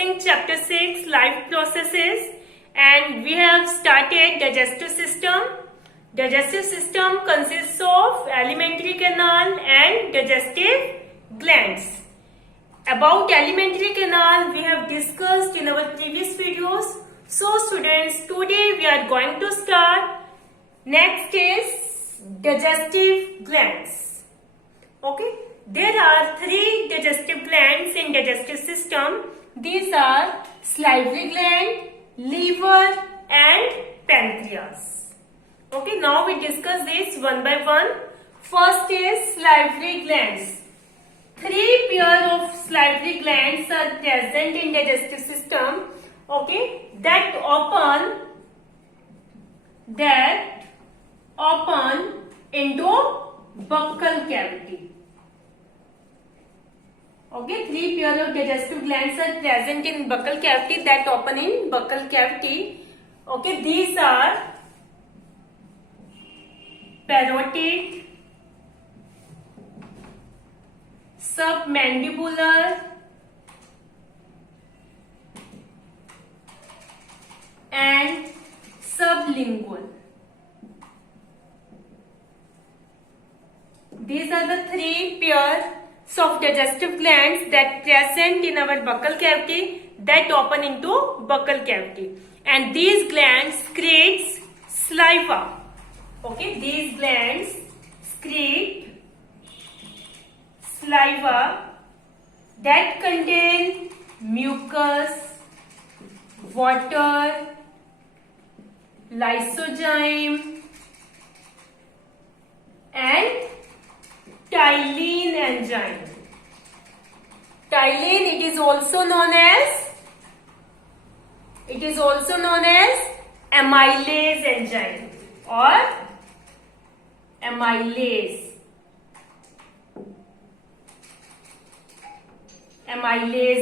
discussing chapter 6 life processes, and we have started digestive system. Digestive system consists of alimentary canal and digestive glands. About alimentary canal we have discussed in our previous videos. So students, today we are going to start. Next is digestive glands. Okay, there are three digestive glands in digestive system. These are salivary gland, liver and pancreas. Okay, now we discuss this one by one. First is salivary glands. Three pair of salivary glands are present in digestive system. Okay, that open into buccal cavity. Okay, three pair of digestive glands are present in buccal cavity that open in buccal cavity. Okay, these are parotid, submandibular and sublingual. These are the three pairs of digestive glands that present in our buccal cavity that open into buccal cavity, and these glands secretes saliva. Okay, these glands secrete saliva that contain mucus, water, lysozyme and Tyline enzyme. Tyline, it is also known as amylase enzyme or amylase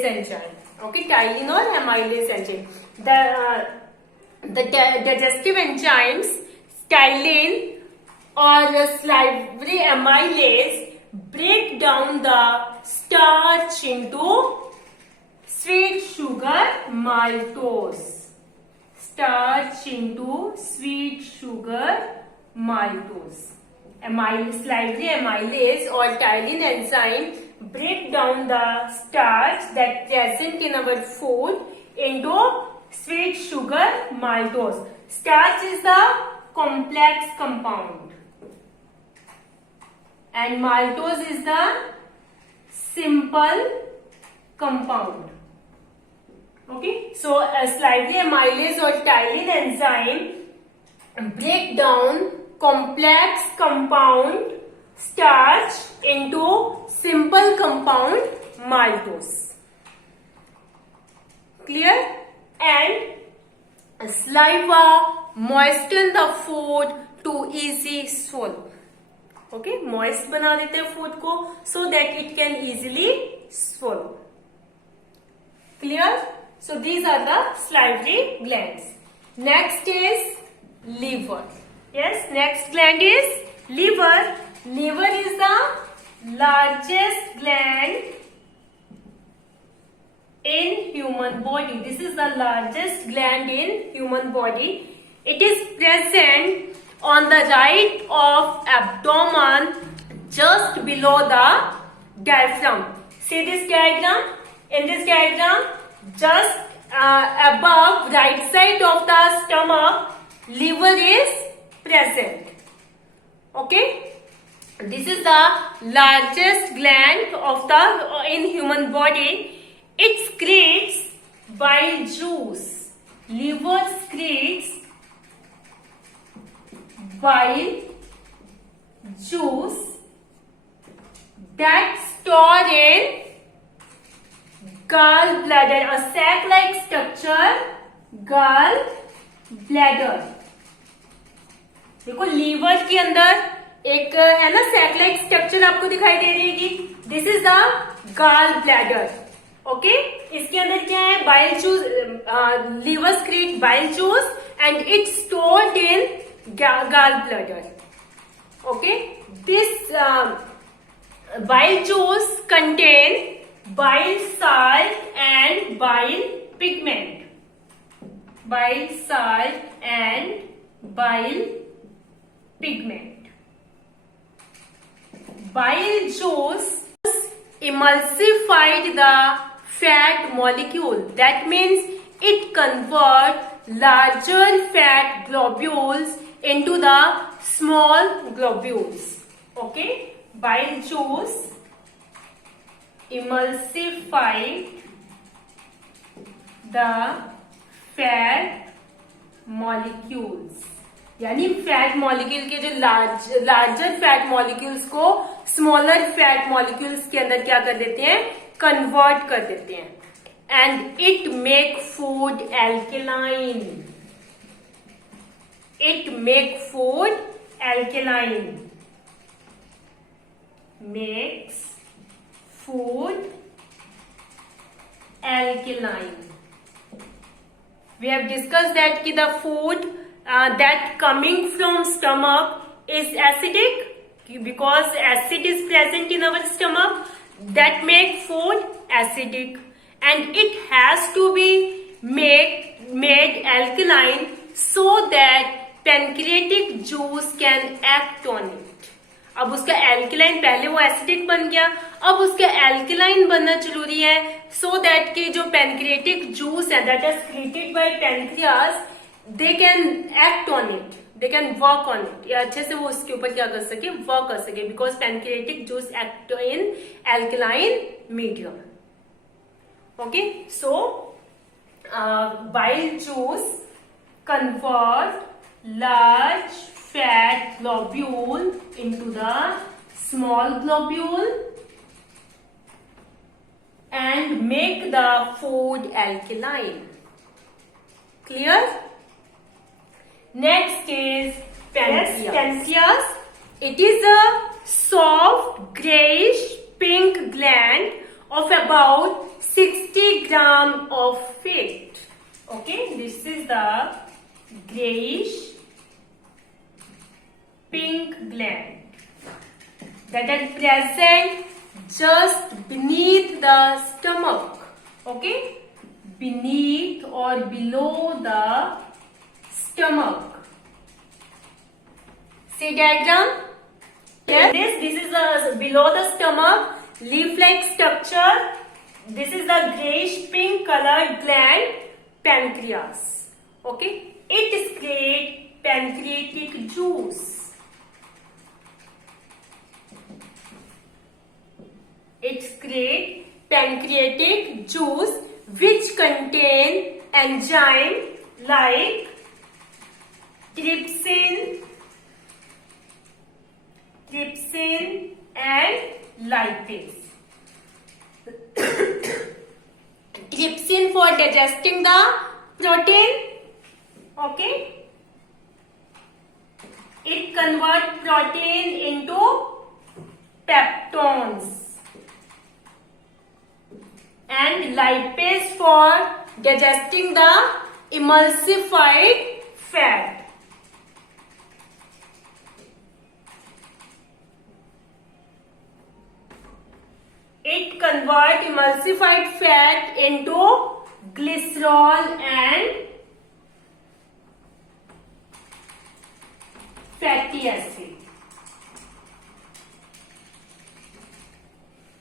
enzyme. Okay, Tyline or amylase enzyme. The digestive enzymes Tyline or salivary amylase break down the starch into sweet sugar maltose. Salivary amylase or Tyline enzyme break down the starch that present in our food into sweet sugar maltose. Starch is the complex compound and maltose is the simple compound. Okay, so salivary amylase or Tyline enzyme break down complex compound starch into simple compound maltose. Clear? And saliva moisten the food to easy swallow. Okay, moist बना देते हैं food को so that it can easily swallow. Clear? So these are the salivary glands. Next is liver. Yes, next gland is liver. Liver is the largest gland in human body. This is the largest gland in human body. It is present on the right of abdomen just below the diaphragm. See this diagram? In this diagram, just above right side of the stomach, liver is present. Okay? This is the largest gland of in human body. It secretes bile juice. Liver secretes bile juice that stored in gallbladder, a sac-like structure, gallbladder. देखो liver के अंदर एक है ना sac-like structure आपको दिखाई दे रही है. This is the gallbladder. Okay, इसके अंदर क्या है? Bile juice. Liver secrete bile juice and it's stored in gallbladder. Okay, this bile juice contain bile salt and bile pigment. Bile salt and bile pigment. Bile juice emulsified the fat molecule. That means it converts larger fat globules into the small globules. Okay, bile juice emulsified the fat molecules. यानी fat molecule के जो larger fat molecules को smaller fat molecules के अंदर क्या कर देते हैं, कन्वर्ट कर देते हैं. And it make food alkaline. It make food alkaline. Makes food alkaline. We have discussed that ki the food that coming from stomach is acidic because acid is present in our stomach, that make food acidic, and it has to be made alkaline so that pancreatic juice can act on it. अब उसका alkaline, पहले वो acidic बन गया, अब उसका alkaline बनना जरूरी है सो दैट कि जो पैनक्रिएटिक जूस है that is created by pancreas, they can act on it, they can work on it, या अच्छे से वो उसके ऊपर क्या कर सके, वर्क कर सके, because pancreatic juice act in alkaline medium. Okay, so bile juice convert large fat globule into the small globule and make the food alkaline. Clear? Next is pancreas. Pancreas. It is a soft grayish pink gland of about 60 gram of fat. Okay, this is the grayish pink gland that are present just beneath the stomach. Okay, beneath or below the stomach. See diagram? Yes. This is the below the stomach leaf-like structure. This is the grayish pink colored gland, pancreas. Okay, it secretes pancreatic juice. It secretes pancreatic juice which contain enzyme like trypsin and lipase. Trypsin for digesting the protein. Okay, it converts protein into peptones, and lipase for digesting the emulsified fat. It converts emulsified fat into glycerol and fatty acid.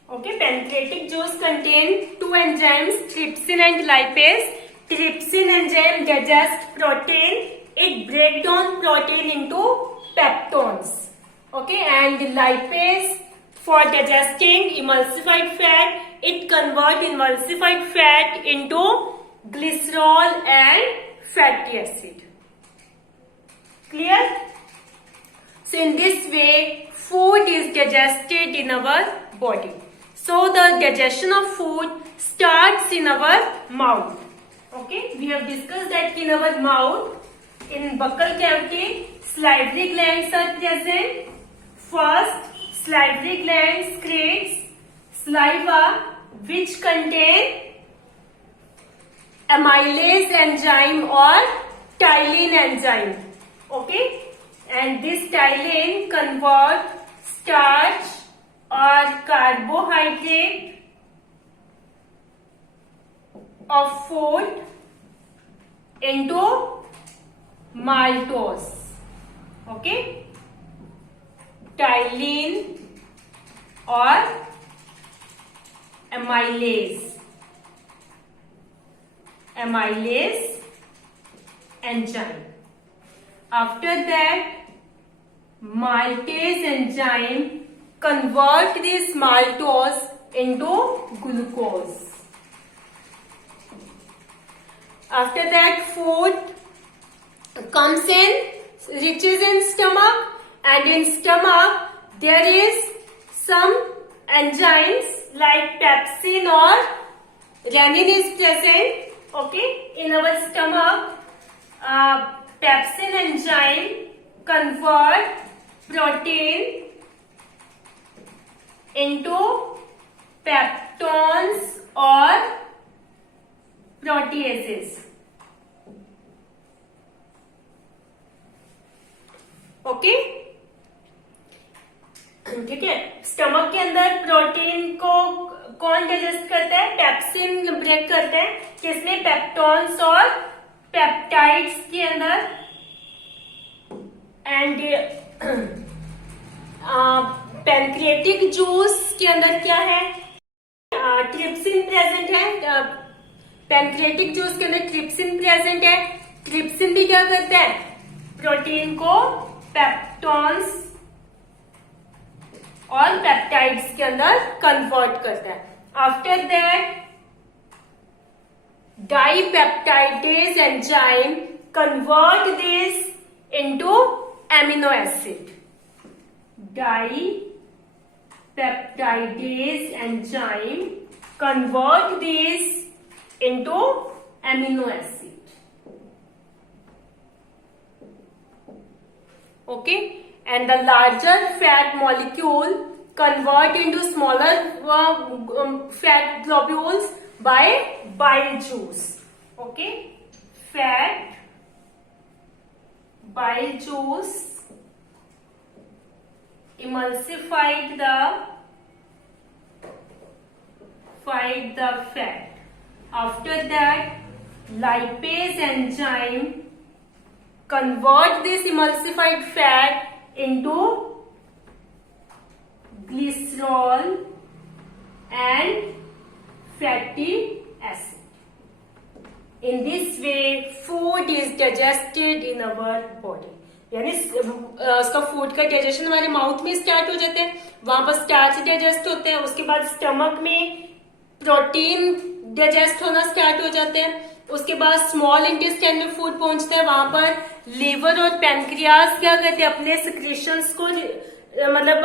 Okay, pancreatic juice contains two enzymes, trypsin and lipase. Trypsin enzyme digests protein. It breaks down protein into peptones. Okay, and lipase for digesting emulsified fat. It converts emulsified fat into glycerol and fatty acid. Clear? So in this way, food is digested in our body. So the digestion of food starts in our mouth. Okay, we have discussed that in our mouth, in buccal cavity, salivary glands are present. First, salivary gland secretes saliva which contain amylase enzyme or ptyalin enzyme. Okay, and this ptyalin converts starch or carbohydrate of food into maltose. Okay, ptyalin or amylase enzyme. After that, maltase enzyme convert this maltose into glucose. After that, food comes in, reaches in stomach, and in stomach there is some enzymes like pepsin or renin is present. Okay, in our stomach, pepsin enzyme convert protein into peptones or proteases. Okay, ठीक है। Stomach के अंदर protein को कौन digest करता है? Pepsin break करता है, किसमें? पेप्टॉन्स और पेप्टाइड्स के अंदर। एंड पैनक्रियाटिक जूस के अंदर क्या है? ट्रिप्सिन प्रेजेंट है। पैनक्रियाटिक जूस के अंदर ट्रिप्सिन प्रेजेंट है। ट्रिप्सिन भी क्या करता है? प्रोटीन को पेप्टॉन्स और पेप्टाइड्स के अंदर कन्वर्ट करता है। After that, dipeptidase enzyme convert this into amino acid. Dipeptidase enzyme convert this into amino acid. Okay, and the larger fat molecule convert into smaller fat globules by bile juice. Okay, fat bile juice emulsified the fat. After that, lipase enzyme convert this emulsified fat into glycerol and fatty acid. In this way, food is digested in our body. यानी उसका food का digestion हमारे mouth में start हो जाता है, वहां पर स्टार्च डाइजेस्ट होते हैं, उसके बाद स्टमक में प्रोटीन डाइजेस्ट होना स्टार्ट हो जाते हैं, उसके बाद स्मॉल इंटेस्टाइन में फूड पहुंचता है, वहां पर लीवर और पैनक्रियाज क्या करते हैं? अपने सिक्रीशंस को मतलब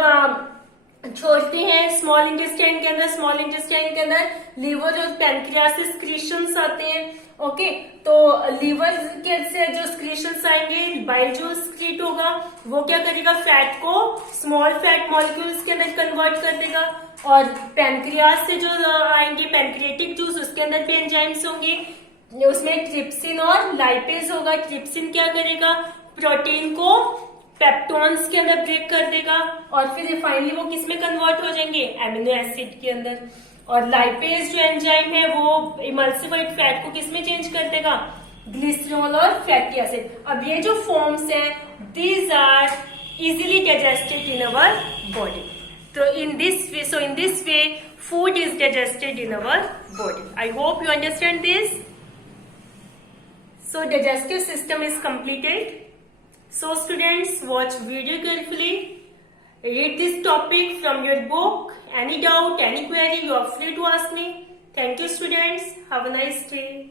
छोड़ते हैं स्मॉल इंटेस्टाइन के अंदर। स्मॉल इंटेस्टाइन के अंदर लीवर और पैनक्रियाज से सिक्रीशंस आते हैं। ओके, तो लीवर के से जो सिक्रीशंस आएंगे, बाइल जो सिक्रीट होगा वो क्या करेगा? फैट को स्मॉल फैट मॉलिक्यूल्स के अंदर कन्वर्ट कर देगा। और पैनक्रियाज से जो आएंगे पैनक्रियाटिक जूस, उसके अंदर भी एंजाइम्स होंगे, उसमें ट्रिप्सिन और लाइपेज होगा। ट्रिप्सिन क्या करेगा? प्रोटीन को पेप्टोन्स के अंदर ब्रेक कर देगा और फिर फाइनली वो किसमें कन्वर्ट हो जाएंगे? एमिनो एसिड के अंदर। और लाइपेज जो एंजाइम है वो इमल्सिफाइड फैट को किसमें चेंज कर देगा? ग्लिसरॉल और फैटी एसिड। अब ये जो फॉर्म्स हैं, these are easily digested in our body. So in this way, food is digested in our body. I hope you understand this. So digestive system is completed. So students, watch video carefully. Read this topic from your book. Any doubt, any query, you are free to ask me. Thank you students. Have a nice day.